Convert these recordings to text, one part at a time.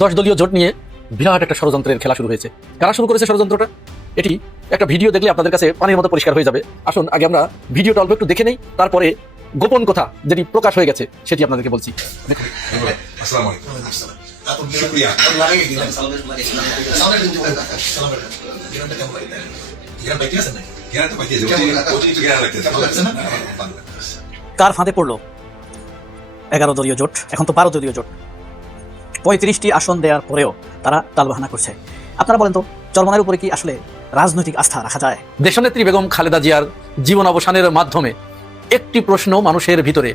10 দলীয় জোট নিয়ে বিরাট একটা ষড়যন্ত্রের খেলা শুরু হয়েছে। কারা শুরু করেছে ষড়যন্ত্রটা? এটি একটা ভিডিও দেখলে আপনাদের কাছে পানির মতো পরিষ্কার হয়ে যাবে। আসুন আগে আমরা ভিডিওটা অল্প একটু দেখে নেই, তারপরে গোপন কথা যেটি প্রকাশ হয়ে গেছে সেটি আপনাদেরকে বলছি। আসসালামু আলাইকুম। শুকরিয়া। কার ফাঁদে পড়লো 11 দলীয় জোট, এখন তো 12 দলীয় জোট। 35টি আসন দেওয়ার পরেও তারা টালবাহানা করছে। আপনারা বলেন তো, চরমনাইয়ের উপরে কি আসলে রাজনৈতিক আস্থা রাখা যায়? দেশনেত্রী বেগম খালেদা জিয়ার জীবন অবসানের মাধ্যমে একটি প্রশ্ন মানুষের ভিতরে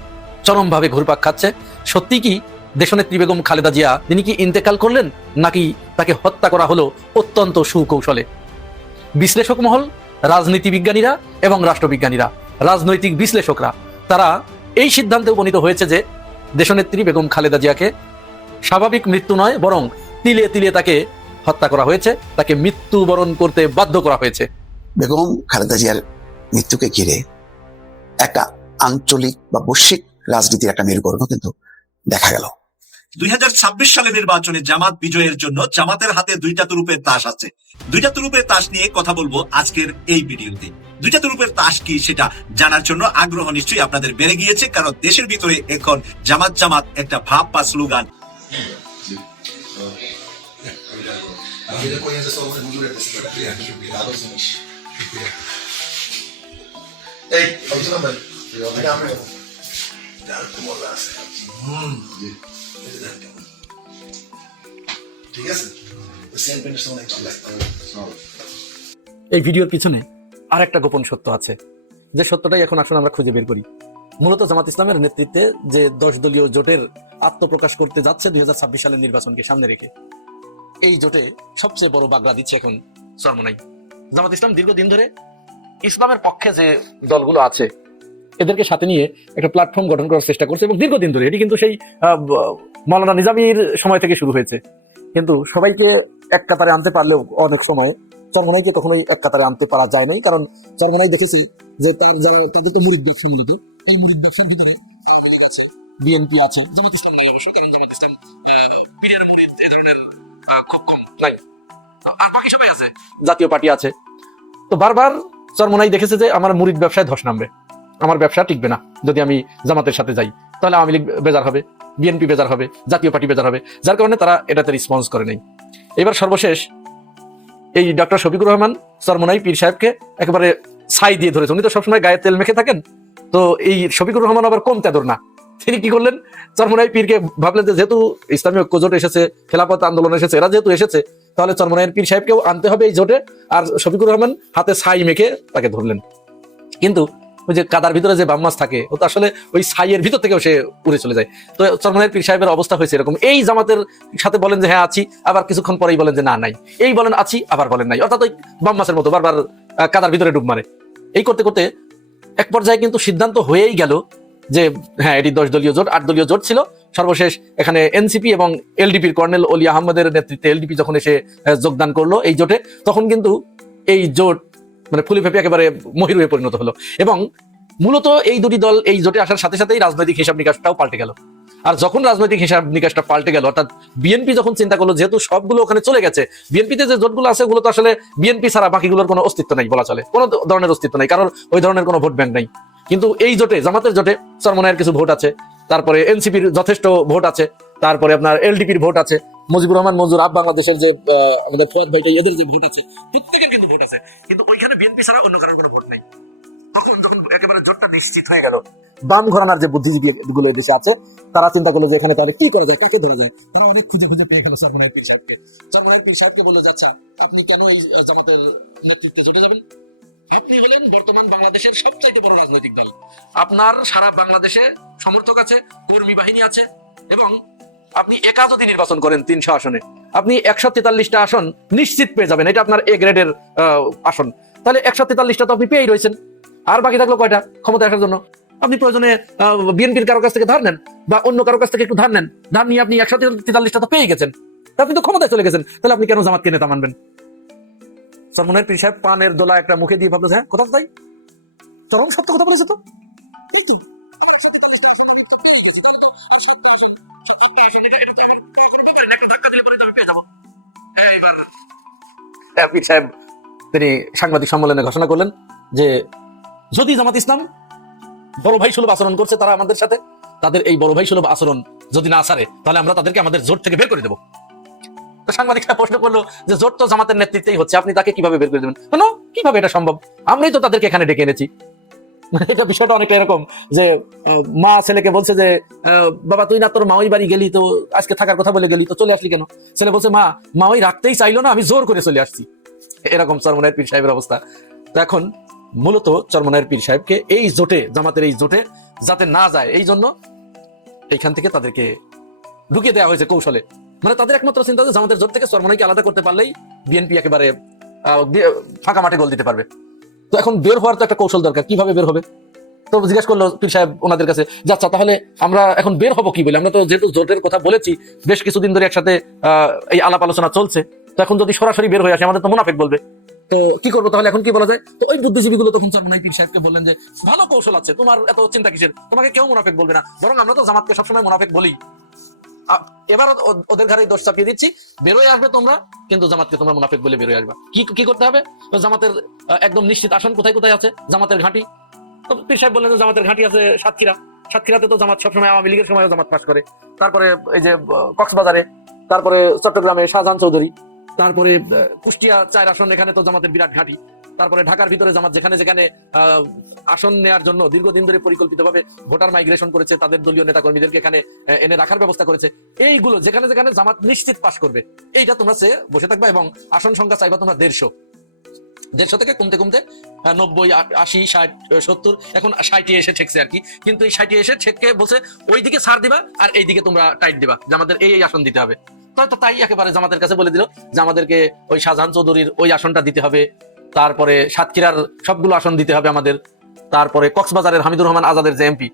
চরমভাবে ঘুরপাক খাচ্ছে। সত্যি কি দেশনেত্রী বেগম খালেদা জিয়া তিনি কি ইন্তেকাল করলেন, নাকি তাকে হত্যা করা হলো অত্যন্ত সুকৌশলে? বিশ্লেষক মহল, রাজনীতি বিজ্ঞানীরা এবং রাষ্ট্রবিজ্ঞানীরা, রাজনৈতিক বিশ্লেষকরা তারা এই সিদ্ধান্তে উপনীত হয়েছে যে দেশনেত্রী বেগম খালেদা জিয়াকে স্বাভাবিক মৃত্যু নয়, বরং তিলে তিলে তাকে হত্যা করা হয়েছে, তাকে মৃত্যুবরণ করতে বাধ্য করা হয়েছে। বেগম খালেদা জিয়ার মৃত্যুকে ঘিরে একটা আঞ্চলিক বা বৈশ্বিক রাজনীতির একটা মেরুকরণ কিন্তু দেখা গেল। 2026 সালের নির্বাচনে জামাত বিজয়ের জন্য জামাতের হাতে দুইটা তুরুপের তাস আছে। দুইটা তুরুপের তাস নিয়ে কথা বলবো আজকের এই ভিডিওতে। দুইটা তুরুপের তাস কি সেটা জানার জন্য আগ্রহ নিশ্চয়ই আপনাদের বেড়ে গিয়েছে, কারণ দেশের ভিতরে এখন জামাত জামাত একটা ভাব বা স্লোগান। এই ভিডিওর পিছনে আর একটা গোপন সত্য আছে, যে সত্যটাই এখন আসলে আমরা খুঁজে বের করি। মূলত জামাত ইসলামের নেতৃত্বে যে 10 দলীয় জোটের আত্মপ্রকাশ করতে যাচ্ছে 2026 সালের নির্বাচনকে সামনে রেখে, এই জোটে সবচেয়ে বড় বাগড়া দিচ্ছে এখন চরমোনাই। জামাত ইসলাম দীর্ঘদিন ধরে ইসলামের পক্ষে যে দলগুলো আছে এদেরকে সাথে নিয়ে একটা প্ল্যাটফর্ম গঠন করার চেষ্টা করছে, এবং দীর্ঘদিন ধরে এটি কিন্তু সেই মাওলানা নিজামীর সময় থেকে শুরু হয়েছে। কিন্তু সবাইকে এক কাতারে আনতে পারলেও অনেক সময় চরমোনাইকে তখনই এক কাতারে আনতে পারা যায় নাই, কারণ চরমোনাই দেখেছি যে তাদের তো মুরিদ ব্যবসা, মূলত এই মুরিদ ব্যবসার ভিতরে আওয়ামী লীগ আছে, বিএনপি আছে, জামাত ইসলাম নাই অবশ্য, কারণ জামাত ইসলাম পীরের মুরিদ এ ধরনের খুব কম নাই, আর বাকি সবাই আছে, জাতীয় পার্টি আছে। তো বারবার চরমোনাই দেখেছে যে আমার মুরিদ ব্যবসায় ধস নামবে, আমার ব্যবসা টিকবে না যদি আমি জামাতের সাথে যাই, তাহলে আওয়ামী লীগ বেজার হবে, বিএনপি বেজার হবে, জাতীয় পার্টি বেজার হবে, যার কারণে তারা এটাতে রেসপন্স করে নাই। এবার সর্বশেষ এই ডক্টর শফিকুর রহমান চরমোনাই পীর সাহেবকে একেবারে ছাই দিয়ে ধরেছে। উনি তো সবসময় গায়ে তেল মেখে থাকেন, তো এই শফিকুর রহমান আবার কম তেদর না। তিনি কি করলেন, চরমোনাই পীরকে ভাবলেন যে যেহেতু ইসলামী ঐক্য জোট এসেছে, খেলাফত আন্দোলন এসেছে, এরা যেহেতু এসেছে, তাহলে চরমোনাইয়ের পীর সাহেবকেও আনতে হবে এই জোটে। আর শফিকুর রহমান হাতে ছাই মেখে তাকে ধরলেন। কিন্তু ওই যে কাদার ভিতরে যে বাম মাছ থাকে, ও তো আসলে ওই ছাইয়ের ভিতর থেকেও সে উড়ে চলে যায়। তো চরমোনাইয়ের পীর সাহেবের অবস্থা হয়েছে এরকম, এই জামাতের সাথে বলেন যে হ্যাঁ আছি, আবার কিছুক্ষণ পরেই বলেন যে না নাই, এই বলেন আছি, আবার বলেন নাই, অর্থাৎ ওই বাম মাছের মতো বারবার কাদার ভিতরে ডুব মারে। এই করতে করতে এক পর্যায়ে কিন্তু সিদ্ধান্ত হয়েই গেল যে হ্যাঁ এটি 10 দলীয় জোট, 8 দলীয় জোট ছিল। সর্বশেষ এখানে এনসিপি এবং এলডিপির কর্নেল অলি আহমদের নেতৃত্বে এলডিপি যখন এসে যোগদান করলো এই জোটে, তখন কিন্তু এই জোট মানে ফুলে ফেপে একেবারে মহির হয়ে পরিণত হলো। এবং মূলত এই দুটি দল এই জোটে আসার সাথে সাথেই রাজনৈতিক হিসাব নিকাশটাও পাল্টে গেল। আর যখন রাজনৈতিক হিসাব নিকাশটা পাল্টে গেল, অর্থাৎ বিএনপি যখন চিন্তা করলো যেহেতু সবগুলো ওখানে চলে গেছে, বিএনপিতে যে জোটগুলো আছে ওগুলো তো আসলে বিএনপি ছাড়া বাকিগুলোর কোনো অস্তিত্ব নাই বলা চলে, কোনো ধরনের অস্তিত্ব নাই, কারণ ওই ধরনের কোনো ভোট ব্যাংক নাই। কিন্তু এই জোটে, জামাতের জোটে চরমোনাইয়ের কিছু ভোট আছে, তারপরে এনসিপির যথেষ্ট ভোট আছে, তারপরে আপনার এলডিপির ভোট আছে, মুজিবুর রহমান মঞ্জুর আপ বাংলাদেশের যে আমাদের ফুয়াদ ভাইটা এদের যে ভোট আছে, প্রত্যেকের কিন্তু ভোট আছে, কিন্তু ওইখানে বিএনপি ছাড়া অন্য কারোর কোনো ভোট নেই। তখন যখন একেবারে জোটটা নিশ্চিত হয়ে গেল, বাম ঘরানার যে বুদ্ধিজীবী গুলো দেশে আছে তারা চিন্তা করলো যে এখানে তাহলে কি করা যায়, কাকে ধরা যায়। তারা অনেক খুঁজে খুঁজে পেয়ে গেল চরমোনাইয়ের পীর সাহেবকে। চরমোনাইয়ের পীর সাহেবকে বললো যে আচ্ছা আপনি কেন এই জামাতের নেতৃত্বে জুটে যাবেন? আপনি হলেন বর্তমান বাংলাদেশের সবচাইতে বড় রাজনৈতিক দল, আপনার সারা বাংলাদেশে সমর্থক আছে, কর্মী বাহিনী আছে, এবং আপনি একা যদি নির্বাচন করেন 300 আসনে, আপনি 143টা আসন নিশ্চিত পেয়ে যাবেন, এটা আপনার এ গ্রেডের আসন। তাহলে 143টা তো আপনি পেয়েই রয়েছেন, আর বাকি থাকলো কয়টা ক্ষমতা আসার জন্য? আপনি প্রয়োজনে বিএনপির কারো কাছ থেকে ধার নেন বা অন্য কারো কাছ থেকে একটু ধার নেন, ধার নিয়ে আপনি 143টা তো পেয়ে গেছেন, আপনি তো ক্ষমতায় চলে গেছেন, তাহলে আপনি কেন জামাতকে নেতা মানবেন? চরমোনাইয়ের পীর সাহেব পানের দোলা একটা মুখে দিয়ে ভাবলো হ্যাঁ কথা তাই, চরম সত্য কথা বলেছে তো। একটা ধাক্কা দিলে পরে পীর সাহেব তিনি সাংবাদিক সম্মেলনে ঘোষণা করলেন যে যদি জামাত ইসলাম বড় ভাই সুলভ আচরণ করছে তারা আমাদের সাথে, তাদের এই বড় ভাই সুলভ আচরণ যদি না ছাড়ে তাহলে আমরা তাদেরকে আমাদের জোট থেকে বের করে দেবো। তো সাংবাদিকরা প্রশ্ন করলো যে জোট তো জামাতের নেতৃত্বেই হচ্ছে, আপনি তাকে কিভাবে বের করে দেবেন? কেন, কিভাবে এটা সম্ভব? আমরাই তো তাদেরকে এখানে ডেকে এনেছি। এটা বিষয়টা অনেকটা এরকম যে মা ছেলেকে বলছে যে বাবা তুই না তোর মাওই বাড়ি গেলি, তো আজকে থাকার কথা বলে গেলি, তো চলে আসলি কেন? ছেলে বলছে মা মাওই রাখতেই চাইলো না, আমি জোর করে চলে আসছি। এরকম চরমনায়ের পীর সাহেবের অবস্থা। তো এখন মূলত চরমনায়ের পীর সাহেবকে এই জোটে, জামাতের এই জোটে যাতে না যায় এই জন্য এইখান থেকে তাদেরকে ঢুকিয়ে দেওয়া হয়েছে কৌশলে। মানে তাদের একমাত্র চিন্তা যে জামাতের জোট থেকে চরমনাইকে আলাদা করতে পারলেই বিএনপি একেবারে ফাঁকা মাঠে গোল দিতে পারবে। তো এখন বের হওয়ার তো একটা কৌশল দরকার, কিভাবে বের হবে? তো জিজ্ঞেস করলো পীর সাহেব ওনাদের কাছে, যাচ্ছা তাহলে আমরা এখন বের হবো কি বলে? আমরা তো যেহেতু জোটের কথা বলেছি, বেশ কিছুদিন ধরে একসাথে এই আলাপ আলোচনা চলছে, তো এখন যদি সরাসরি বের হয়ে আসে আমাদের তো মুনাফিক বলবে, তো কি করবো তাহলে, এখন কি বলা যায়? তো ওই বুদ্ধিজীবীগুলো তখন চরমনাই পীর সাহেবকে বললেন যে ভালো কৌশল আছে, তোমার এত চিন্তা কিসের, তোমাকে কেউ মুনাফিক বলবে না, বরং আমরা তো জামাতকে সবসময় মুনাফিক বলি, এবার ওদের ঘরে দোষ চাপিয়ে দিচ্ছি, বেরোয় আসবে তোমরা, কিন্তু জামাতকে তোমরা মুনাফিক বলে বেরোয় আসবা। কি করতে হবে? জামাতের একদম নিশ্চিত আসন কোথায় কোথায় আছে, জামাতের ঘাঁটি। তো পীর সাহেব বললেন যে জামাতের ঘাঁটি আছে সাতক্ষীরা, সাতক্ষীরাতে তো জামাত সবসময় আওয়ামী লীগের সময়ও জামাত পাস করে, তারপরে এই যে কক্সবাজারে, তারপরে চট্টগ্রামে শাহজাহান চৌধুরী, তারপরে কুষ্টিয়া 4 আসন, এখানে তো জামাতের বিরাট ঘাঁটি, তারপরে ঢাকার ভিতরে জামাত যেখানে যেখানে আসন নেওয়ার জন্য দীর্ঘদিন ধরে পরিকল্পিতভাবে ভোটার মাইগ্রেশন করেছে, তাদের দলীয় নেতা কর্মীদেরকে এখানে এনে রাখার ব্যবস্থা করেছে, এইগুলো যেখানে যেখানে জামাত নিশ্চিত পাস করবে এইটা তোমরা বসে থাকবা, এবং আসন সংখ্যা চাইবা তোমরা 150 থেকে কমতে কমতে 90, 80, 60, 70, এখন 60 এসে ঠেকছে আর কি। কিন্তু এই 60 এসে ঠেককে বলছে ওইদিকে ছাড় দিবা আর এইদিকে তোমরা টাইট দিবা, যে আমাদের এই আসন দিতে হবে। তো তাই একেবারে জামাতের কাছে বলে দিল যে আমাদেরকে ওই শাহজাহান চৌধুরীর ওই আসনটা দিতে হবে, তারপরে সাতক্ষীরার সবগুলো আসন দিতে হবে আমাদের, তারপরে কক্সবাজারের হামিদুর রহমান আজাদের যে এমপি,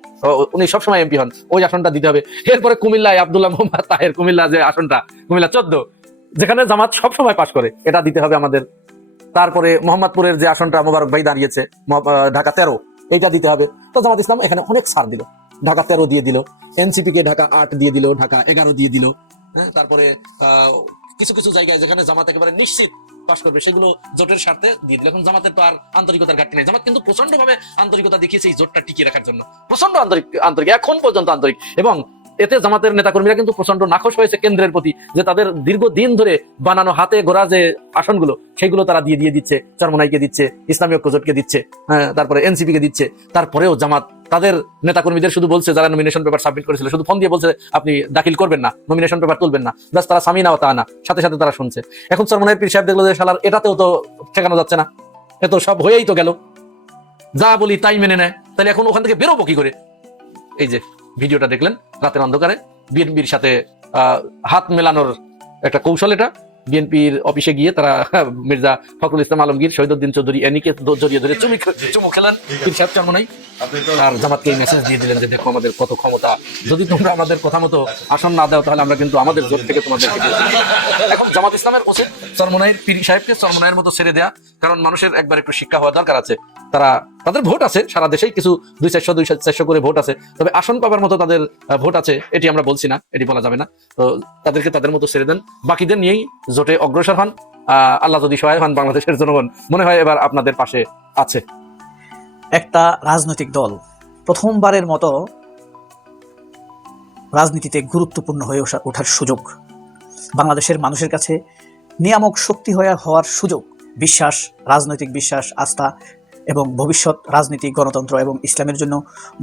উনি সবসময় এমপি হন, ওই আসনটা দিতে হবে। এরপরে কুমিল্লায় আব্দুল্লাহ মোহাম্মদ তাহের, কুমিল্লা যে আসনটা, কুমিল্লা 14, যেখানে জামাত সবসময় পাস করে, এটা দিতে হবে আমাদের। তারপরে মোহাম্মদপুরের যে আসনটা মোবারক ভাই দাঁড়িয়েছে, ঢাকা 13, এইটা দিতে হবে। তো জামাত ইসলাম এখানে অনেক ছাড় দিল, ঢাকা 13 দিয়ে দিল, এনসিপি কে ঢাকা 8 দিয়ে দিল, ঢাকা 11 দিয়ে দিল। হ্যাঁ, তারপরে কিছু কিছু জায়গায় যেখানে জামাত একেবারে নিশ্চিত পাস করবে সেগুলো জোটের স্বার্থে দিয়ে দিল। এখন জামাতের তো আর আন্তরিকতার ঘাটতি নেই, জামাত কিন্তু প্রচন্ড ভাবে আন্তরিকতা দেখিয়েছে এই জোটটা টিকিয়ে রাখার জন্য, প্রচন্ড আন্তরিক এখন পর্যন্ত আন্তরিক। এবং এতে জামাতের নেতাকর্মীরা কিন্তু প্রচন্ড নাখোশ হয়েছে কেন্দ্রের প্রতি, যে তাদের দীর্ঘদিন ধরে বানানো হাতে গোড়া যে আসনগুলো সেগুলো তারা দিয়ে দিচ্ছে, চরমনাইকে দিচ্ছে, ইসলামী ঐক্যজোটকে দিচ্ছে, হ্যাঁ, তারপরে এনসিপি কে দিচ্ছে। তারপরেও জামাত তাদের নেতাকর্মীদের শুধু বলছে, যারা নমিনেশন পেপার সাবমিট করেছিল, শুধু ফোন দিয়ে বলছে আপনি দাখিল করবেন না, নমিনেশন পেপার তুলবেন না, ব্যাস তারা সামি নাও তা না, সাথে সাথে তারা শুনছে। এখন চরমনাইয়ের পীর সাহেব দেখলো যে শালার এটাতেও তো ঠেকানো যাচ্ছে না, এ তো সব হয়েই তো গেল, যা বলি তাই মেনে নেয়, তাহলে এখন ওখান থেকে বেরোবো কি করে? এই যে ভিডিওটা দেখলেন রাতের অন্ধকারে বিএনপির সাথে হাত মেলানোর একটা কৌশল, এটা বিএনপির অফিসে গিয়ে তারা মির্জা ফখরুল ইসলাম আলমগীর, শহীদউদ্দিন চৌধুরী এনিকে জড়িয়ে ধরে চুমু খেলেন পীর সাহেব চরমনাই, আর জামাতকে এই মেসেজ দিয়ে দিলেন যে দেখো আমাদের কত ক্ষমতা, যদি তোমরা আমাদের কথা মতো আসন না দাও তাহলে আমরা কিন্তু আমাদের জোট থেকে তোমাদের। এখন জামাত ইসলামের উচিত চরমনাইয়ের পীর সাহেবকে চরমনাইয়ের মতো ছেড়ে দেয়া, কারণ মানুষের একবার একটু শিক্ষা হওয়া দরকার আছে। তাদের ভোট আছে সারা দেশেই, কিছু 200-400 করে ভোট আছে, তবে আসন পাবার মতো তাদের ভোট আছে এটি আমরা বলছি না, এটি বলা যাবে না। তো তাদেরকে তাদের মতো ছেড়ে দেন, বাকিদের নিয়েই জোটে অগ্রসর হন। আল্লাহ যদি সহায় হন, বাংলাদেশের জনগণ মনে হয় এবার আপনাদের পাশে আছে। একটা রাজনৈতিক দল প্রথমবারের মতো রাজনীতিতে গুরুত্বপূর্ণ হয়ে ওঠার সুযোগ, বাংলাদেশের মানুষের কাছে নিয়ামক শক্তি হওয়ার সুযোগ, বিশ্বাস, রাজনৈতিক বিশ্বাস, আস্থা এবং ভবিষ্যৎ রাজনীতি, গণতন্ত্র এবং ইসলামের জন্য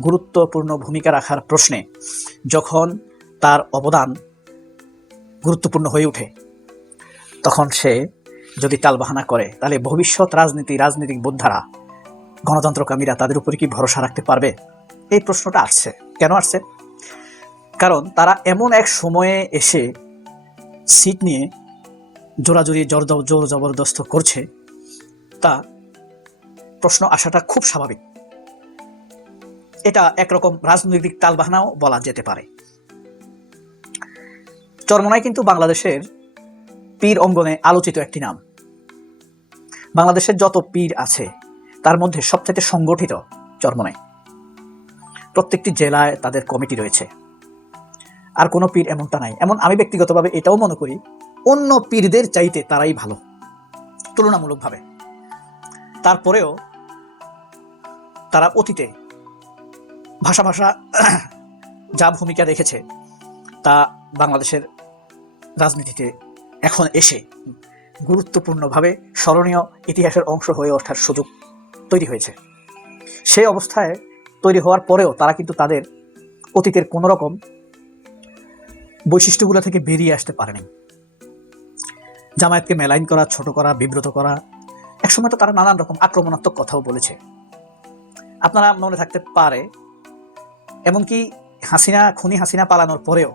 গুরুত্বপূর্ণ ভূমিকা রাখার প্রশ্নে যখন তার অবদান গুরুত্বপূর্ণ হয়ে ওঠে, তখন সে যদি টালবাহানা করে তাহলে ভবিষ্যৎ রাজনীতিক বোদ্ধারা, গণতন্ত্রকামীরা তাদের উপরে কি ভরসা রাখতে পারবে? এই প্রশ্নটা আসছে। কেন আসছে? কারণ তারা এমন এক সময়ে এসে সিট নিয়ে জোরাজুরি জোর জবরদস্ত করছে, তা প্রশ্ন আসাটা খুব স্বাভাবিক। এটা একরকম রাজনৈতিক টালবাহানাও বলা যেতে পারে। চরমনাই কিন্তু বাংলাদেশের পীর অঙ্গনে আলোচিত একটি নাম। বাংলাদেশের যত পীর আছে তার মধ্যে সবচেয়ে সংগঠিত চরমনাই। প্রত্যেকটি জেলায় তাদের কমিটি রয়েছে, আর কোনো পীর এমনটা নাই। এমন আমি ব্যক্তিগতভাবে এটাও মনে করি অন্য পীরদের চাইতে তারাই ভালো তুলনামূলকভাবে। তারপরেও তারা অতীতে ভাষা যা ভূমিকা রেখেছে তা বাংলাদেশের রাজনীতিতে এখন এসে গুরুত্বপূর্ণভাবে স্মরণীয় ইতিহাসের অংশ হয়ে ওঠার সুযোগ তৈরি হয়েছে। সেই অবস্থায় তৈরি হওয়ার পরেও তারা কিন্তু তাদের অতীতের কোনো রকম বৈশিষ্ট্যগুলো থেকে বেরিয়ে আসতে পারেনি। জামায়াতকে মেলাইন করা, ছোট করা, বিব্রত করা, একসময় তো তারা নানান রকম আক্রমণাত্মক কথাও বলেছে। আপনারা মনে থাকতে পারে এমনকি খুনি হাসিনা পালানোর পরেও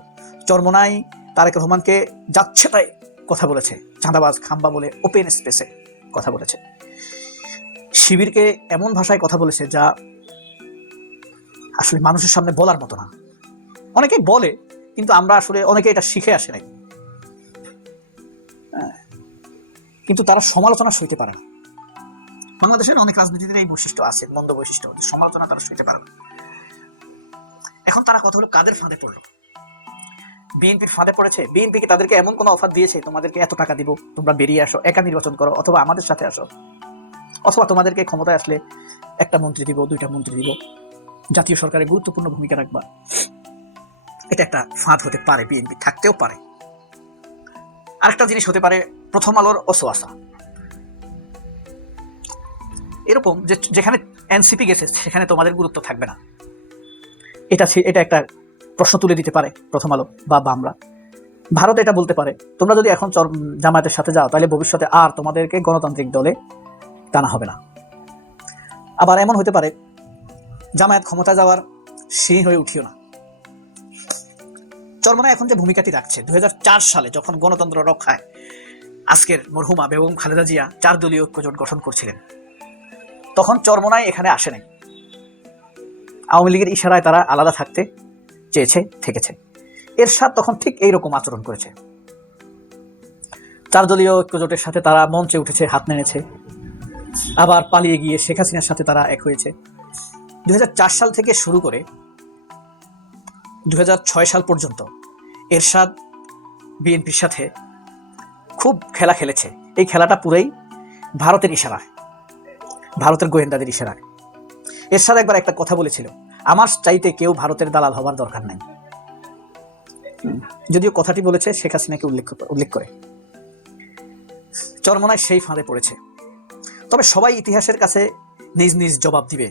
চরমোনাই তারেক রহমানকে যাচ্ছে তাই কথা বলেছে, চাঁদাবাজ খাম্বা বলে ওপেন স্পেসে কথা বলেছে। শিবিরকে এমন ভাষায় কথা বলেছে যা আসলে মানুষের সামনে বলার মতো না। অনেকেই বলে, কিন্তু আমরা আসলে অনেকে এটা শিখে আসে নাই, কিন্তু তারা সমালোচনা সইতে পারে না। বাংলাদেশের অনেক রাজনীতিতে এই বৈশিষ্ট্য আছে, মন্দ বৈশিষ্ট্য, সমালোচনা তারা সইতে পারে না। এখন তারা কথা হলো কাদের ফাঁদে পড়লো? বিএনপির ফাঁদে পড়েছে। বিএনপিকে তাদেরকে এমন কোনো অফার দিয়েছে, তোমাদেরকে এত টাকা দিব, তোমরা বেরিয়ে আসো, একা নির্বাচন করো, অথবা আমাদের সাথে আসো, অথবা তোমাদেরকে ক্ষমতায় আসলে একটা মন্ত্রী দিব, 2টা মন্ত্রী দিব, জাতীয় সরকারে গুরুত্বপূর্ণ ভূমিকা রাখবা। এটা একটা ফাঁদ হতে পারে, বিএনপি থাকতেও পারে। আরেকটা জিনিস হতে পারে প্রথম আলোর অসোয়াশা, এরকম যে যেখানে এনসিপি গেছে সেখানে তোমাদের গুরুত্ব থাকবে না। এটা একটা প্রশ্ন তুলে দিতে পারে প্রথম আলো বা বামরা। ভারত এটা বলতে পারে, তোমরা যদি এখন জামায়াতের সাথে যাও তাহলে ভবিষ্যতে আর তোমাদেরকে গণতান্ত্রিক দলে টানা হবে না। আবার এমন হতে পারে, জামায়াত ক্ষমতা যাওয়ার সিঁড়ি হয়ে উঠিও না। চরমোনাই এখন যে ভূমিকাটি রাখছে, 2004 সালে যখন গণতন্ত্র রক্ষায় আজকের মরহুমা বেগম খালেদা জিয়া 4 দলীয় ঐক্যজোট গঠন করছিলেন, তখন চরমোনাই এখানে আসে নাই। আওয়ামী লীগের ইশারায় তারা আলাদা থাকতে চেয়েছে, থেকেছে। এরশাদ তখন ঠিক এইরকম আচরণ করেছে। 4 দলীয় ঐক্যজোটের সাথে তারা মঞ্চে উঠেছে, হাত নেড়েছে, আবার পালিয়ে গিয়ে শেখ হাসিনার সাথে তারা এক হয়েছে। 2004 সাল থেকে শুরু করে 2006 সাল পর্যন্ত এরশাদ বিএনপির সাথে খুব খেলা খেলেছে। এই খেলাটা পুরোই ভারতের ইশারায়, ভারতের গোয়েন্দাদের ইশারায়। এরশাদ একবার একটা কথা বলেছিল, আমার চাইতে কেউ ভারতের দালাল হবার দরকার নাই। যদিও কথাটি বলেছে শেখ হাসিনাকে উল্লেখ করে। চরমোনাই সেই ফাঁদে পড়েছে। তবে সবাই ইতিহাসের কাছে নিজ নিজ জবাব দিবে।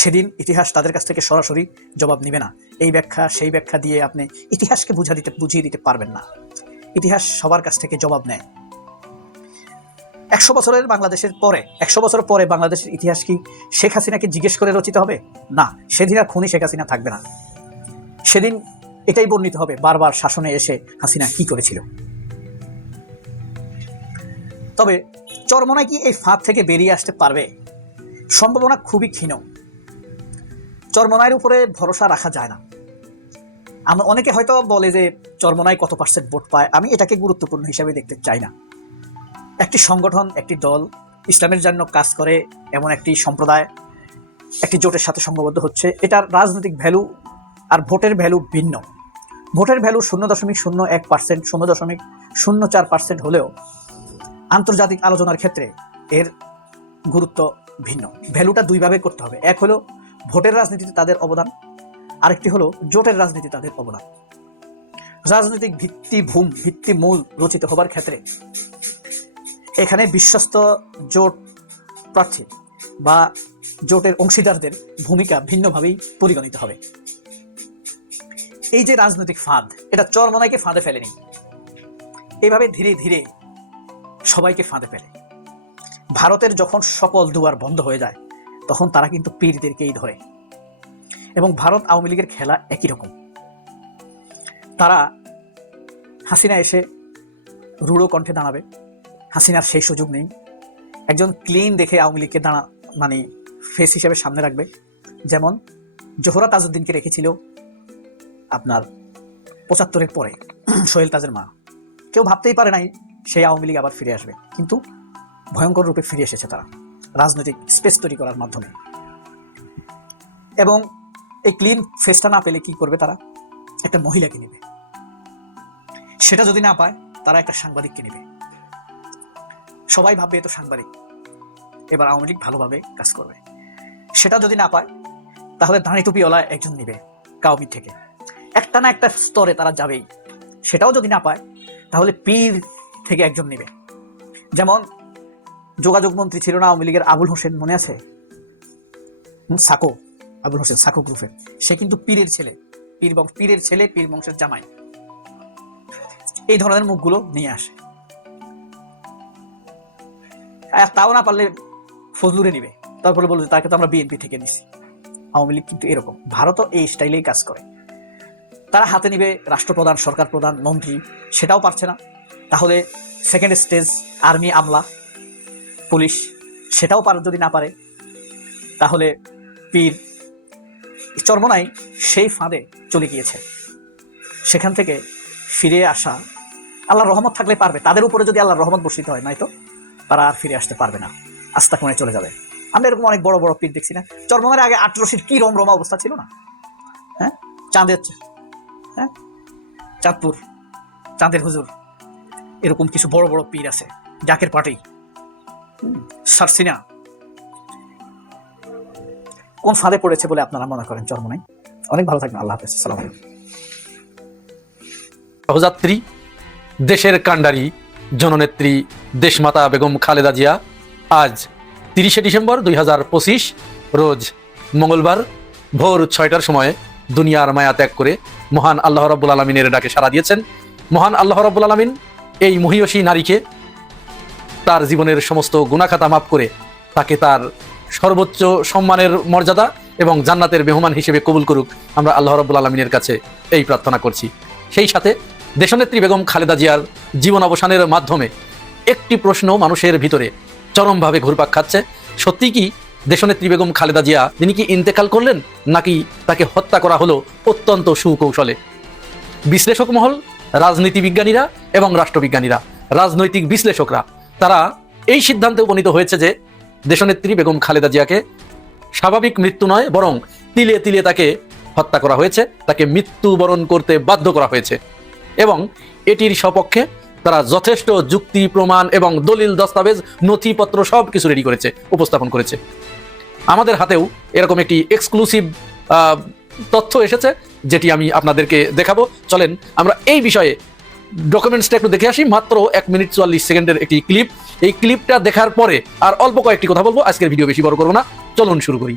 সেদিন ইতিহাস তাদের কাছ থেকে সরাসরি জবাব নিবে না। এই ব্যাখ্যা সেই ব্যাখ্যা দিয়ে আপনি ইতিহাসকে বুঝিয়ে দিতে পারবেন না। ইতিহাস সবার কাছ থেকে জবাব নেয়। 100 বছরের বাংলাদেশের পরে, 100 বছর পরে বাংলাদেশের ইতিহাস কি শেখ হাসিনাকে জিজ্ঞেস করে রচিত হবে? না, সেদিন আর খুনি শেখ হাসিনা থাকবে না। সেদিন এটাই বর্ণিত হবে বারবার শাসনে এসে হাসিনা কি করেছিল। তবে চরমোনাই কি এই ফাঁদ থেকে বেরিয়ে আসতে পারবে? সম্ভাবনা খুবই ক্ষীণ। চরমোনাইয়ের উপরে ভরসা রাখা যায় না। অনেকে হয়তো বলে যে চরমোনাই কত % ভোট পায়। আমি এটাকে গুরুত্বপূর্ণ হিসাবে দেখতে চাই না। একটি সংগঠন, একটি দল ইসলামের জন্য কাজ করে, এমন একটি সম্প্রদায় একটি জোটের সাথে সংঘবদ্ধ হচ্ছে, এটার রাজনৈতিক ভ্যালু আর ভোটের ভ্যালু ভিন্ন। ভোটের ভ্যালু 0.01%, 0.04% হলেও আন্তর্জাতিক আলোচনার ক্ষেত্রে এর গুরুত্ব ভিন্ন। ভ্যালুটা দুইভাবে করতে হবে। এক হলো ভোটের রাজনীতিতে তাদের অবদান, আরেকটি হলো জোটের রাজনীতি তাদের অবদান। রাজনৈতিক ভিত্তিমূল রচিত হবার ক্ষেত্রে এখানে বিশ্বস্ত জোট প্রার্থী বা জোটের অংশীদারদের ভূমিকা ভিন্নভাবেই পরিগণিত হবে। এই যে রাজনৈতিক ফাঁদ, এটা চরমোনাইকে ফাঁদে ফেলেনি। এইভাবে ধীরে ধীরে সবাইকে ফাঁদে ফেলে। ভারতের যখন সকল দুয়ার বন্ধ হয়ে যায় তখন তারা কিন্তু পীরদেরকেই ধরে। এবং ভারত আওয়ামী লীগের খেলা একই রকম। তারা হাসিনা এসে রূঢ় কণ্ঠে দাঁড়াবে, হাসিনার সেই সুযোগ নেই। একজন ক্লিন দেখে আওয়ামী লীগকে ফেস হিসেবে সামনে রাখবে, যেমন জোহরা তাজউদ্দিনকে রেখেছিল আপনার 75-এর পরে সোহেল তাজের মা। কেউ ভাবতেই পারে নাই সেই আওয়ামী লীগ আবার ফিরে আসবে, কিন্তু ভয়ঙ্কর রূপে ফিরে এসেছে তারা রাজনৈতিক স্পেস তৈরি করার মাধ্যমে। এবং এই ক্লিন ফেসটা না পেলে কি করবে? তারা একটা মহিলাকে নেবে। সেটা যদি না পায় তারা একটা সাংবাদিককে নেবে। সবাই ভাববে এ তো সাংবাদিক, এবার আওয়ামী লীগ ভালোভাবে কাজ করবে। সেটা যদি না পায় তাহলে দাঁড়ি টুপিওয়ালা একজন নিবে কাউমি থেকে, একটা না একটা স্তরে তারা যাবেই। সেটাও যদি না পায় তাহলে পীর থেকে একজন নেবে। যেমন যোগাযোগ মন্ত্রী ছিল না আওয়ামী লীগের আবুল হোসেন, মনে আছে? সাকো, আবুল হোসেন সাকো গ্রুপের, সে কিন্তু পীরের ছেলে, পীরের ছেলে, পীর বংশের জামাই। এই ধরনের মুখগুলো নিয়ে আসে। আর তাও না পারলে ফজলুরে নিবে, তারপরে বলবে তাকে তো আমরা বিএনপি থেকে নিছি। আওয়ামী লীগ কিন্তু এরকম, ভারতও এই স্টাইলেই কাজ করে। তারা হাতে নিবে রাষ্ট্রপ্রধান, সরকার প্রধান, মন্ত্রী, সেটাও পারছে না। তাহলে সেকেন্ড স্টেজ আর্মি, আমলা, পুলিশ, সেটাও যদি না পারে তাহলে পীর। চরমোনাই সেই ফাঁদে চলে গিয়েছে। সেখান থেকে ফিরে আসা আল্লাহর রহমত থাকলে পারবে, তাদের উপরে যদি আল্লাহর রহমত বর্ষিত হয়, নয়তো তারা আর ফিরে আসতে পারবে না, আস্থা কোণে চলে যাবে। আমরা এরকম অনেক বড় বড় পীর দেখছি না? চরমোনাইয়ের আগে আটরশির কি রমরমা অবস্থা ছিল না? হ্যাঁ, চাঁদপুর চাঁদের হুজুর, এরকম কিছু বড় বড় পীর আছে, জাকের পার্টি, সারসিনা। কোন ফাঁদে পড়েছে বলে আপনারা মনে করেন চরমোনাই? অনেক ভালো থাকবেন, আল্লাহ হাফেজ, সালাম আলাইকুম। সহযাত্রী, দেশের কাণ্ডারি, জননেত্রী দেশমাতা বেগম খালেদা জিয়া আজ 30শে ডিসেম্বর 2025 রোজ মঙ্গলবার ভোর 6টার সময় দুনিয়ার মায়া ত্যাগ করে মহান আল্লাহ রাব্বুল আলামিনের ডাকে সাড়া দিয়েছেন। মহান আল্লাহ রাব্বুল আলামিন এই মহিয়সী নারীকে তার জীবনের সমস্ত গুনাহ-খাতা মাফ করে তাকে তার সর্বোচ্চ সম্মানের মর্যাদা এবং জান্নাতের মেহমান হিসেবে কবুল করুক, আমরা আল্লাহ রাব্বুল আলামিনের কাছে এই প্রার্থনা করছি। সেই সাথে দেশনেত্রী বেগম খালেদা জিয়ার জীবন অবসানের মাধ্যমে একটি প্রশ্ন মানুষের ভিতরে চরমভাবে ঘুরপাক খাচ্ছে। সত্যি কি দেশনেত্রী বেগম খালেদা জিয়া তিনি কি ইন্তেকাল করলেন, নাকি তাকে হত্যা করা হলো অত্যন্ত সুকৌশলে? বিশ্লেষক মহল, রাজনীতি বিজ্ঞানীরা এবং রাষ্ট্রবিজ্ঞানীরা, রাজনৈতিক বিশ্লেষকরা তারা এই সিদ্ধান্তে উপনীত হয়েছে যে দেশনেত্রী বেগম খালেদা জিয়াকে স্বাভাবিক মৃত্যু নয়, বরং তিলে তিলে তাকে হত্যা করা হয়েছে, তাকে মৃত্যুবরণ করতে বাধ্য করা হয়েছে। এবং এটির সপক্ষে তারা যথেষ্ট যুক্তি, প্রমাণ এবং দলিল, দস্তাবেজ, নথিপত্র সব কিছু রেডি করেছে, উপস্থাপন করেছে। আমাদের হাতেও এরকম একটি এক্সক্লুসিভ তথ্য এসেছে, যেটি আমি আপনাদেরকে দেখাবো। চলেন আমরা এই বিষয়ে ডকুমেন্টসটা একটু দেখে আসি। মাত্র 1 মিনিট 44 সেকেন্ডের একটি ক্লিপ। এই ক্লিপটা দেখার পরে আর অল্প কয়েকটি কথা বলবো। আজকের ভিডিও বেশি বড় করবো না, চলুন শুরু করি।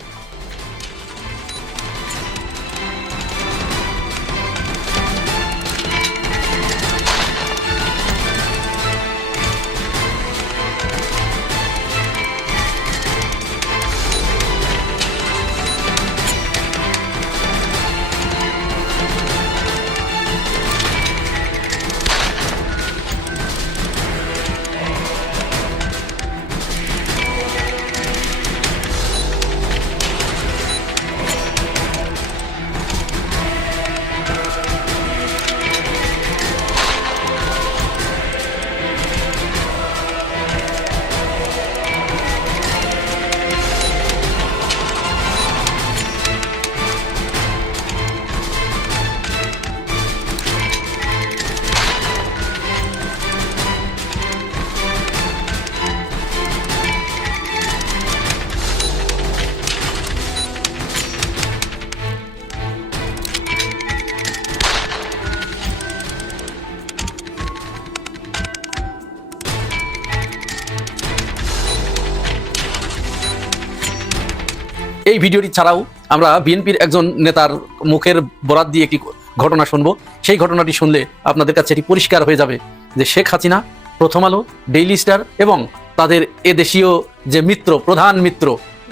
এই ভিডিওটি ছাড়াও আমরা বিএনপির একজন নেতার মুখের বরাত দিয়ে একটি ঘটনা শুনবো। সেই ঘটনাটি শুনলে আপনাদের কাছে এটি পরিষ্কার হয়ে যাবে যে শেখ হাসিনা, প্রথম আলো, ডেইলি স্টার এবং তাদের এ দেশীয় যে মিত্র, প্রধান মিত্র,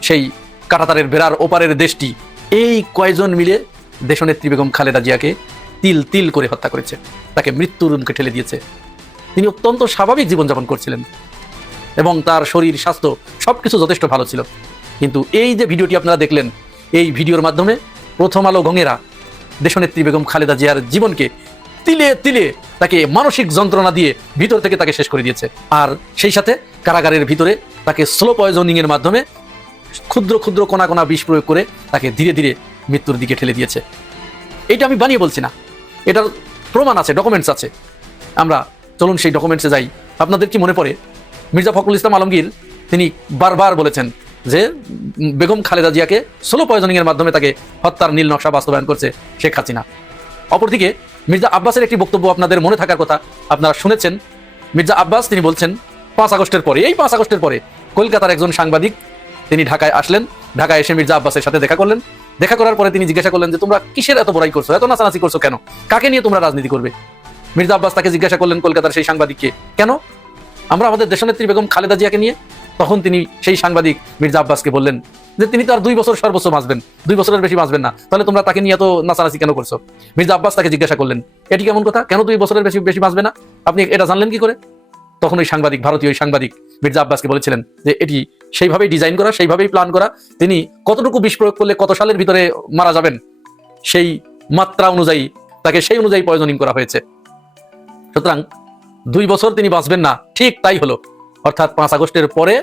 সেই কাঁটাতারের বেড়ার ওপারের দেশটি, এই কয়জন মিলে দেশনেত্রী বেগম খালেদা জিয়াকে তিল তিল করে হত্যা করেছে, তাকে মৃত্যুর মুখে ঠেলে দিয়েছে। তিনি অত্যন্ত স্বাভাবিক জীবনযাপন করছিলেন এবং তার শরীর, স্বাস্থ্য সবকিছু যথেষ্ট ভালো ছিল। কিন্তু এই যে ভিডিওটি আপনারা দেখলেন, এই ভিডিওর মাধ্যমে প্রথম আলো গঙেরা দেশনেত্রী বেগম খালেদা জিয়ার জীবনকে তিলে তিলে তাকে মানসিক যন্ত্রণা দিয়ে ভিতর থেকে তাকে শেষ করে দিয়েছে। আর সেই সাথে কারাগারের ভিতরে তাকে স্লো পয়জনিং এর মাধ্যমে ক্ষুদ্র ক্ষুদ্র কোনা কোনা বিষ প্রয়োগ করে তাকে ধীরে ধীরে মৃত্যুর দিকে ঠেলে দিয়েছে। এটা আমি বানিয়ে বলছি না, এটার প্রমাণ আছে, ডকুমেন্টস আছে। আমরা চলুন সেই ডকুমেন্টসে যাই। আপনাদের কি মনে পড়ে মির্জা ফখরুল ইসলাম আলমগীর তিনি বারবার বলেছেন যে বেগম খালেদা জিয়াকে স্লো পয়জনিং এর মাধ্যমে তাকে হত্যার নীল নকশা বাস্তবায়ন করছে শেখ হাসিনা। অপরদিকে মির্জা আব্বাসের একটি বক্তব্য আপনাদের মনে থাকার কথা, আপনারা শুনেছেন। মির্জা আব্বাস তিনি বলছেন 5 আগস্টের পরে, এই 5 আগস্টের পরে কলকাতার একজন সাংবাদিক তিনি ঢাকায় আসলেন, ঢাকায় এসে মির্জা আব্বাসের সাথে দেখা করলেন। দেখা করার পরে তিনি জিজ্ঞাসা করলেন যে তোমরা কিসের এত বড়াই করছো, এত নাচানাচি করছো কেন, কাকে নিয়ে তোমরা রাজনীতি করবে? মির্জা আব্বাস তাকে জিজ্ঞাসা করলেন কলকাতার সেই সাংবাদিককে, কেন আমরা আমাদের দেশনেত্রী বেগম খালেদা জিয়াকে নিয়ে? তখন তিনি সেই সাংবাদিক মির্জা আব্বাসকে বললেন যে তিনি তো আর 2 বছর সর্বোচ্চ বাঁচবেন, 2 বছরের বেশি বাঁচবেন না, তাহলে তোমরা তাকে নিয়ে এত নাচানাচি কেন করছো? মির্জা আব্বাস তাকে জিজ্ঞাসা করলেন এটি কেমন কথা, কেন 2 বছরের বেশি বাঁচবে না, আপনি এটা জানলেন কি করে? তখন ওই সাংবাদিক, ভারতীয় ওই সাংবাদিক মির্জা আব্বাসকে বলেছিলেন যে এটি সেইভাবেই ডিজাইন করা, সেইভাবেই প্ল্যান করা, তিনি কতটুকু বিষ প্রয়োগ করলে কত সালের ভিতরে মারা যাবেন সেই মাত্রা অনুযায়ী তাকে সেই অনুযায়ী পয়জনিং করা হয়েছে। সুতরাং 2 বছর তিনি বাঁচবেন না, ঠিক তাই হলো। অর্থাৎ 5 আগস্টের পরে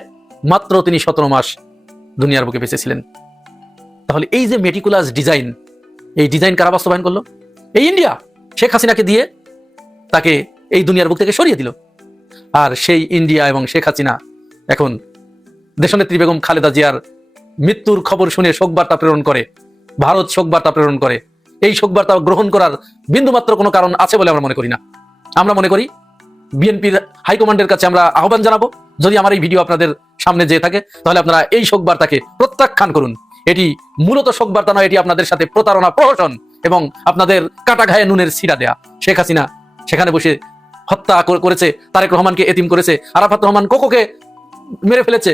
মাত্র তিনি 17 মাস দুনিয়ার বুকে বেঁচেছিলেন। তাহলে এই যে মেটিকুলাস ডিজাইন, এই ডিজাইন কারা বাস্তবায়ন করলো? এই ইন্ডিয়া শেখ হাসিনাকে দিয়ে তাকে এই দুনিয়ার বুক থেকে সরিয়ে দিল। আর সেই ইন্ডিয়া এবং শেখ হাসিনা এখন দেশনেত্রী বেগম খালেদা জিয়ার মৃত্যুর খবর শুনে শোকবার্তা প্রেরণ করে, ভারত শোকবার্তা প্রেরণ করে। এই শোকবার্তা গ্রহণ করার বিন্দুমাত্র কোনো কারণ আছে বলে আমরা মনে করি না। আমরা মনে করি বিএনপির হাইকমান্ডের কাছে আমরা আহ্বান জানাবো, যদি আমার এই ভিডিও আপনাদের সামনে যেয়ে থাকে তাহলে আপনারা এই শোকবার্তাকে প্রত্যাখ্যান করুন। এটি মূলত শোকবার্তা নয়, এটি আপনাদের সাথে প্রতারণা, প্রহসন এবং আপনাদের কাটা ঘায়ে নুনের ছিটা দেয়া। শেখ হাসিনা সেখানে বসে হত্যা করেছে, তারেক রহমানকে এতিম করেছে, আরাফাত রহমান কোকোকে মেরে ফেলেছে,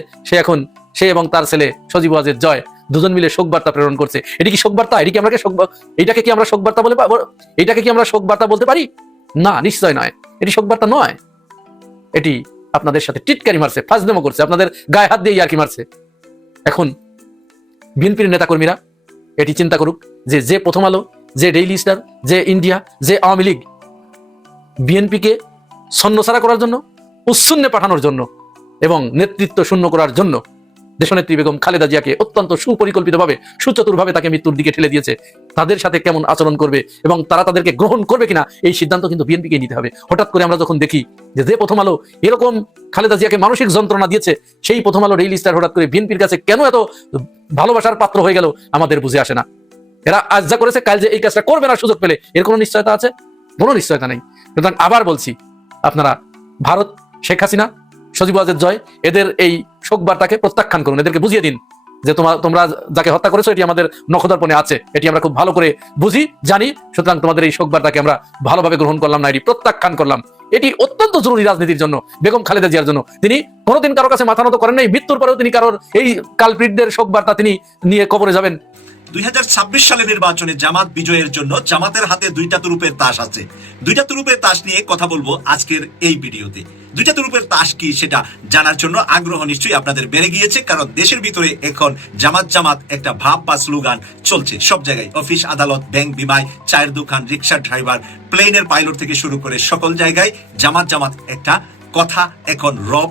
সে এবং তার ছেলে সজীব ওয়াজেদ জয় দুজন মিলে শোকবার্তা প্রেরণ করছে। এটি কি শোকবার্তা? এইটাকে কি আমরা শোকবার্তা বলতে পারি? না, নিশ্চয় নয়, এটি শোকবার্তা নয়। এটি আপনাদের সাথে টিটকারি মারছে, ফাজলামো করছে, আপনাদের গায়ে হাত দিয়ে ইয়ার্কি মারছে। এখন বিএনপির নেতাকর্মীরা এটি চিন্তা করুক যে প্রথম আলো, যে ডেইলি স্টার, যে ইন্ডিয়া, যে আওয়ামী লীগ বিএনপিকে ছন্নছাড়া করার জন্য, উচ্ছন্নে পাঠানোর জন্য এবং নেতৃত্ব শূন্য করার জন্য দেশনেত্রী বেগম খালেদা জিয়াকে অত্যন্ত সুপরিকল্পিতভাবে, সুচতুরভাবে তাকে মৃত্যুর দিকে ঠেলে দিয়েছে। তাদের সাথে কেমন আচরণ করবে এবং তারা তাদেরকে গ্রহণ করবে কিনা এই সিদ্ধান্ত কিন্তু বিএনপিকে নিতে হবে। হঠাৎ করে আমরা যখন দেখি যে প্রথম আলো এরকম খালেদা জিয়াকে মানসিক যন্ত্রণা দিয়েছে, সেই প্রথম আলো ডেইলি স্টার হঠাৎ করে বিএনপির কাছে কেন এত ভালোবাসার পাত্র হয়ে গেল আমাদের বুঝে আসে না। এরা আজ যা করেছে কাল যে এই কাজটা করবে না সুযোগ পেলে, এর কোনো নিশ্চয়তা আছে? কোনো নিশ্চয়তা নেই। সুতরাং আবার বলছি, আপনারা ভারত, শেখ হাসিনা, সজীব ওয়াজেদ জয় এদের এই শোকবার্তাকে প্রত্যাখ্যান করুন। এদেরকে বুঝিয়ে দিন যে তোমরা যাকে হত্যা করেছো এটি আমাদের নখদর্পণে আছে, এটি আমরা খুব ভালো করে বুঝি, জানি। সুতরাং তোমাদের এই শোকবার্তাকে আমরা ভালোভাবে গ্রহণ করলাম না, এটি প্রত্যাখ্যান করলাম। এটি অত্যন্ত জরুরি রাজনীতির জন্য, বেগম খালেদা জিয়ার জন্য। তিনি কোনোদিন কারোর কাছে মাথা নত করেন নাই, মৃত্যুর পরেও তিনি কারোর এই কালপ্রিটদের শোকবার্তা তিনি নিয়ে কবরে যাবেন। 2026 সালের নির্বাচনে জামাত বিজয়ের জন্য জামাতের হাতে 2টা তুরুপের তাস আছে। 2টা তুরুপের তাস নিয়ে কথা বলবো আজকের এই ভিডিওতে। 2টা তুরুপের তাস কি সেটা জানার জন্য আগ্রহ নিশ্চয়ই আপনাদের বেড়ে গিয়েছে, কারণ দেশের ভিতরে এখন জামাত একটা ভাব বা স্লোগান চলছে সব জায়গায়। অফিস, আদালত, ব্যাংক, বিমায়, চায়ের দোকান, রিক্সার ড্রাইভার, প্লেনের পাইলট থেকে শুরু করে সকল জায়গায় জামাত একটা কথা এখন রব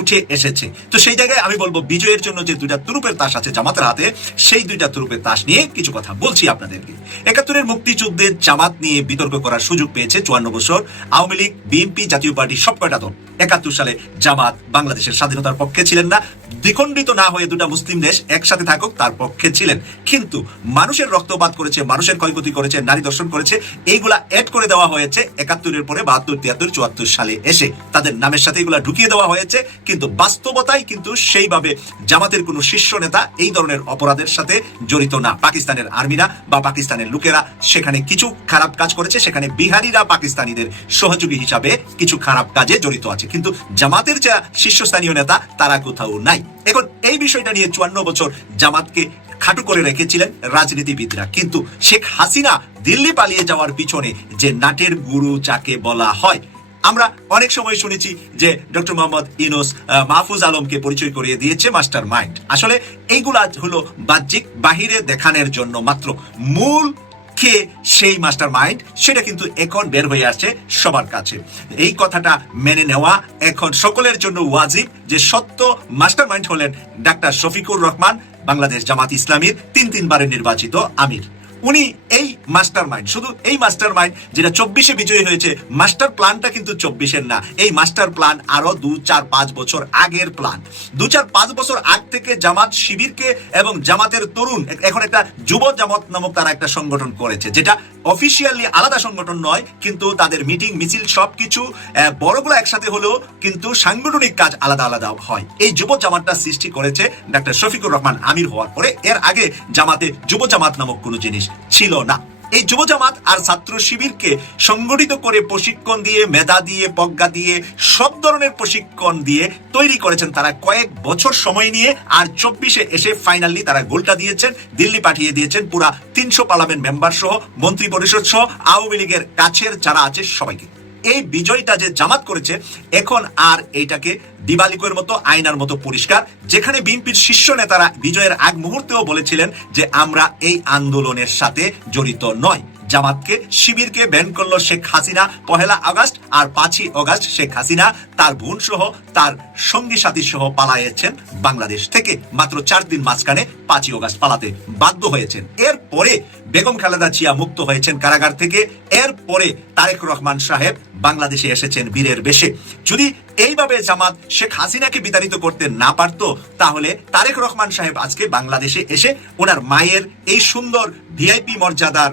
উঠে এসেছে। তো সেই জায়গায় আমি বলবো বিজয়ের জন্য যে 2টা তুরুপের তাস আছে জামাতের হাতে, সেই 2টা তুরুপের তাস নিয়ে কিছু কথা বলছি আপনাদেরকে। 71-এর মুক্তিযুদ্ধের জামাত নিয়ে বিতর্ক করার সুযোগ পেয়েছে 54 বছর আওয়ামী লীগ, বিএনপি, জাতীয় পার্টি সবকটা দল। 71 সালে জামাত বাংলাদেশের স্বাধীনতার পক্ষে ছিলেন না, দ্বিখণ্ডিত না হয়ে 2টা মুসলিম দেশ একসাথে থাকুক তার পক্ষে ছিলেন। কিন্তু মানুষের রক্তপাত করেছে, মানুষের ক্ষয়ক্ষতি করেছে, নারী দর্শন করেছে, এইগুলা অ্যাড করে দেওয়া হয়েছে 71-এর পরে 72, 73, 74 সালে এসে তাদের নামের সাথে এগুলা ঢুকিয়ে দেওয়া হয়েছে। কিন্তু বাস্তবতায় কিন্তু সেইভাবে জামাতের কোনো শীর্ষ নেতা এই ধরনের অপরাধের সাথে জড়িত না। পাকিস্তানের আর্মিরা বা পাকিস্তানের লোকেরা সেখানে কিছু খারাপ কাজ করেছে, সেখানে বিহারিরা পাকিস্তানিদের সহযোগী হিসাবে কিছু খারাপ কাজে জড়িত আছে, কিন্তু জামাতের যা শীর্ষস্থানীয় নেতা তারা কোথাও নাই। এখন এই বিষয়টা নিয়ে 54 বছর জামাতকে খাটু করে রেখেছিলেন রাজনীতিবিদরা, কিন্তু শেখ হাসিনা দিল্লি পালিয়ে যাওয়ার পিছনে যে নাটের গুরু যাকে বলা হয়, আমরা অনেক সময় শুনেছি যে ডক্টর মোহাম্মদ ইউনূস মাহফুজ আলমকে পরিচয় করিয়ে দিয়েছে মাস্টার মাইন্ড। আসলে এইগুলা হলো বাহ্যিক, বাহিরে দেখানোর জন্য মাত্র। মূল কে সেই মাস্টার মাইন্ড সেটা কিন্তু এখন বের হয়ে আসছে সবার কাছে। এই কথাটা মেনে নেওয়া এখন সকলের জন্য ওয়াজিব যে সত্য মাস্টার মাইন্ড হলেন ডাক্তার শফিকুর রহমান, বাংলাদেশ জামাত ইসলামীর 3 বারের নির্বাচিত আমির। উনি এই মাস্টার মাইন্ড, শুধু এই মাস্টার মাইন্ড যেটা 24-এ বিজয়ী হয়েছে, মাস্টার প্ল্যানটা কিন্তু 24-এর না। এই মাস্টার প্ল্যান আরো 2-4-5 বছর আগের প্ল্যান। 2-4-5 বছর আগ থেকে জামাত শিবিরকে এবং জামাতের তরুণ, এখন একটা যুব জামাত নামক তারা একটা সংগঠন করেছে, যেটা অফিসিয়ালি আলাদা সংগঠন নয়, কিন্তু তাদের মিটিং মিছিল সবকিছু বড়গুলো একসাথে হলেও কিন্তু সাংগঠনিক কাজ আলাদা আলাদা হয়। এই যুব জামাতটা সৃষ্টি করেছে ডক্টর শফিকুর রহমান আমির হওয়ার পরে। এর আগে জামাতে যুব জামাত নামক কোনো জিনিস ছিল না। এই যুব জামাত আর ছাত্র শিবিরকে সংগঠিত করে প্রশিক্ষণ দিয়ে, মেধা দিয়ে, প্রজ্ঞা দিয়ে, সব ধরনের প্রশিক্ষণ দিয়ে তৈরি করেছেন তারা কয়েক বছর সময় নিয়ে। আর 24-এ এসে ফাইনালি তারা গোলটা দিয়েছেন, দিল্লি পাঠিয়ে দিয়েছেন পুরা 300 পার্লামেন্ট মেম্বার সহ, মন্ত্রী পরিষদ সহ, আওয়ামী লীগের কাছের যারা আছে সবাইকে। এই বিজয়টা যে জামাত করেছে, এখন আর এইটাকে দিবালিকের মতো, আয়নার মতো পরিষ্কার। যেখানে বিএনপির শীর্ষ নেতারা বিজয়ের আগ মুহূর্তেও বলেছিলেন যে আমরা এই আন্দোলনের সাথে জড়িত নয়। জামাতকে, শিবিরকে ব্যান করলো শেখ হাসিনা 1 আগস্ট, আর 5 আগস্ট শেখ হাসিনা তার বোন সহ, তার সঙ্গী সাথী সহ পালাইয়েছেন বাংলাদেশ থেকে। মাত্র 4 দিন মাঝখানে 5 আগস্ট পালাতে বাধ্য হয়েছেন। এরপরে বেগম খালেদা জিয়া মুক্ত হয়েছেন কারাগার থেকে। এরপরে তারেক রহমান সাহেব বাংলাদেশে এসেছেন বীরের বেশে। যদি এইভাবে জামাত শেখ হাসিনাকে বিতাড়িত করতে না পারত, তাহলে তারেক রহমান সাহেব আজকে বাংলাদেশে এসে ওনার মায়ের এই সুন্দর ভিআইপি মর্যাদার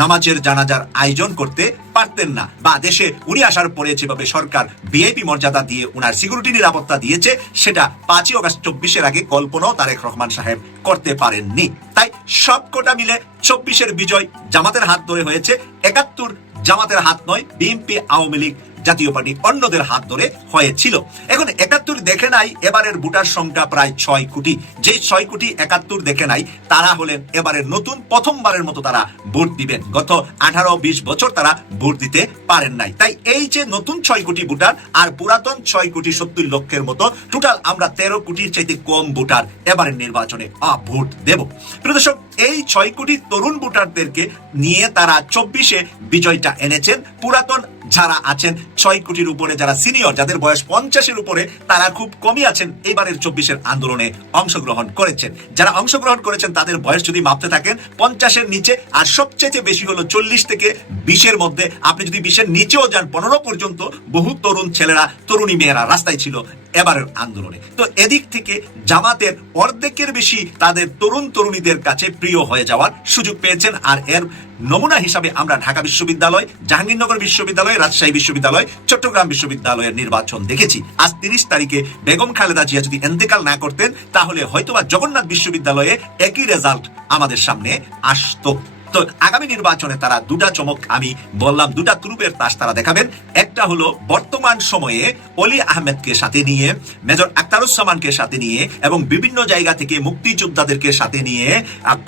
নামাজের জানাজার আয়োজন করতে পারতেন না। বা দেশে উনি আসার পরে যেভাবে সরকার ভিআইপি মর্যাদা দিয়ে ওনার সিকিউরিটি নিরাপত্তা দিয়েছে, সেটা 5 আগস্ট 24-এর আগে কল্পনাও তারেক রহমান সাহেব করতে পারেননি। তাই সবকটা মিলে 24-এর বিজয় জামাতের হাত ধরে হয়েছে। 71 জামাতের হাত নয়, বিএনপি, আওয়ামী লীগ, জাতীয় পার্টি অন্যদের হাত ধরে হয়েছিল। এখন 71 দেখে নাই এবারের ভোটার সংখ্যা প্রায় 6 কোটি। যে 6 কোটি 71 দেখে নাই, তারা হলেন এবারের নতুন, প্রথমবারের মতো তারা ভোট দিবেন। গত 18-20 বছর তারা ভোট দিতে পারেন নাই। তাই এই যে নতুন 6 কোটি ভোটার আর পুরাতন 6 কোটি 70 লক্ষের মতো, টোটাল আমরা 13 কোটির চাইতে কম ভোটার এবারের নির্বাচনে ভোট দেব। প্রিয় দর্শক, এই 6 কোটি তরুণ ভোটারদেরকে নিয়ে তারা 24-এ বিজয়টা এনেছেন। পুরাতন যারা আছেন 6 কোটির উপরে, যারা সিনিয়র, যাদের বয়স 50-এর উপরে, তারা খুব কমই আছেন এবারের 24-এর আন্দোলনে অংশগ্রহণ করেছেন। যারা অংশগ্রহণ করেছেন তাদের বয়স যদি মাপতে থাকেন 50-এর নিচে, আর সবচেয়ে বেশি হলো 40 থেকে 20-এর মধ্যে। আপনি যদি 20-এর নিচেও যান, 15 পর্যন্ত বহু তরুণ ছেলেরা, তরুণী মেয়েরা রাস্তায় ছিল এবারের আন্দোলনে। তো এদিক থেকে জামাতের অর্ধেকের বেশি তাদের তরুণ তরুণীদের কাছে প্রিয় হয়ে যাওয়ার সুযোগ পেয়েছেন। আর এর নমুনা হিসাবে আমরা ঢাকা বিশ্ববিদ্যালয়, জাহাঙ্গীরনগর বিশ্ববিদ্যালয়, রাজশাহী বিশ্ববিদ্যালয়, চট্টগ্রাম বিশ্ববিদ্যালয়ের নির্বাচন দেখেছি। আজ 30 তারিখে বেগম খালেদা জিয়া যদি ইন্তেকাল না করতেন, তাহলে হয়তোবা জগন্নাথ বিশ্ববিদ্যালয়ে একই রেজাল্ট আমাদের সামনে আসতো। তো আগামী নির্বাচনে তারা দুটা চমক, আমি বললাম দুটা তুরুপের তাস তারা দেখাবেন। একটা হলো বর্তমান সময়ে অলি আহমেদকে সাথে নিয়ে, মেজর আখতারুজ্জামানকে সাথে নিয়ে এবং বিভিন্ন জায়গা থেকে মুক্তিযোদ্ধাদেরকে সাথে নিয়ে,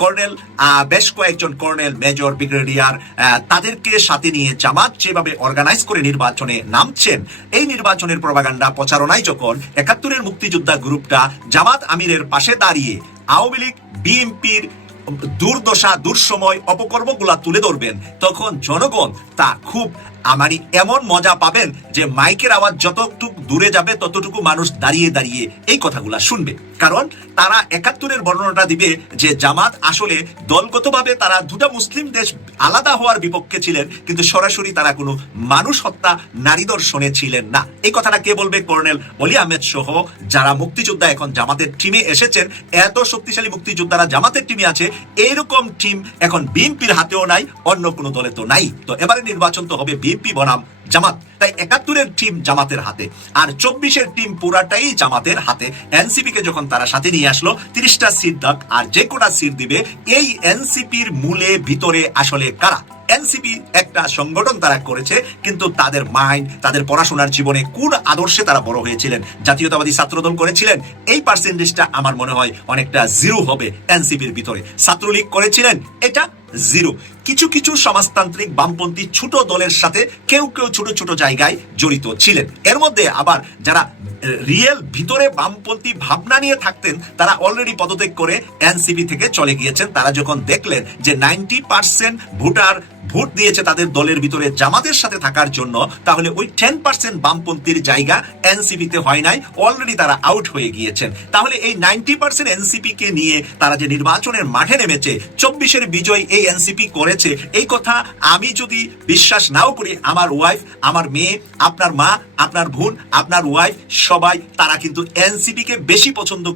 কর্নেল, বেশ কয়েকজন কর্নেল, মেজর, ব্রিগেডিয়ার, তাদেরকে সাথে নিয়ে জামাত যেভাবে অর্গানাইজ করে নির্বাচনে নামছেন, এই নির্বাচনের প্রপাগান্ডা প্রচারণায় যখন 71-এর মুক্তিযোদ্ধা গ্রুপটা জামাত আমিরের পাশে দাঁড়িয়ে আওয়ামী লীগ, বিএনপির দুর্দশা, দুঃসময়, অপকর্মগুলা তুলে ধরবেন, তখন জনগণ তা খুব এমন মজা পাবেন যে মাইকের আওয়াজ যতটুকু দূরে যাবে ততটুকু মানুষ দাঁড়িয়ে দাঁড়িয়ে এই কথাগুলা শুনবে। কারণ তারা 71-এর বর্ণনাটা দিবে যে জামাত আসলে দলগতভাবে তারা দুটা মুসলিম দেশ আলাদা হওয়ার বিপক্ষে ছিলেন, কিন্তু সরাসরি তারা কোনো মানুষ হত্যা, নারী ধর্ষণে ছিলেন না। এই কথাটা কে বলবে? কর্নেল অলি আহমেদ সহ যারা মুক্তিযোদ্ধা এখন জামাতের টিমে এসেছেন। এত শক্তিশালী মুক্তিযোদ্ধারা জামাতের টিমে আছে, এইরকম টিম এখন বিএনপির হাতেও নাই, অন্য কোনো দলে তো নাই। তো এবারে নির্বাচন তো হবে বিএনপি বনাম জামাত। তাই 71-এর টিম জামাতের হাতে, আর 24-এর টিম পুরাটাই জামাতের হাতে। এনসিপি কে যখন তারা সাথে নিয়ে আসলো, 30টা সিট দাক আর যে কোটা সিট দিবে, এই এনসিপির মূলে ভিতরে আসলে কারা? এনসিপি একটা সংগঠন তারা করেছে, কিন্তু তাদের মাইন্ড, তাদের পড়াশোনার জীবনে কোন আদর্শে তারা বড় হয়েছিলেন, জাতীয়তাবাদী ছাত্রদল করেছিলেন, এই পার্সেন্টেজটা আমার মনে হয় অনেকটা জিরো হবে এনসিপির ভিতরে। ছাত্রলীগ করেছিলেন, এটা জিরো। কিছু কিছু সমাজতান্ত্রিক বামপন্থী ছোট দলের সাথে কেউ কেউ ছোট ছোট জায়গায় জড়িত ছিলেন। এর মধ্যে আবার যারা রিয়েল ভিতরে বামপন্থী ভাবনা নিয়ে থাকতেন তারা অলরেডি পদত্যাগ করে এনসিপি থেকে চলে গিয়েছেন। তারা যখন দেখলেন যে 90% ভোটার ভোট দিয়েছে তাদের দলের ভিতরে জামাতের সাথে থাকার জন্য, তাহলে ওই 10% বামপন্থীর জায়গা এনসিপিতে হয় নাই, অলরেডি তারা আউট হয়ে গিয়েছেন। তাহলে এই 90% এনসিপি কে নিয়ে তারা যে নির্বাচনের মাঠে নেমেছে, 24-এর বিজয় এই এনসিপি করেছে, এই কথা আমি যদি বিশ্বাস নাও করি, আমার ওয়াইফ, আমার মেয়ে, আপনার মা, আপনার বোন, আপনার ওয়াইফ, সবাই তারা কিন্তু এনসিপি কে বেশি পছন্দ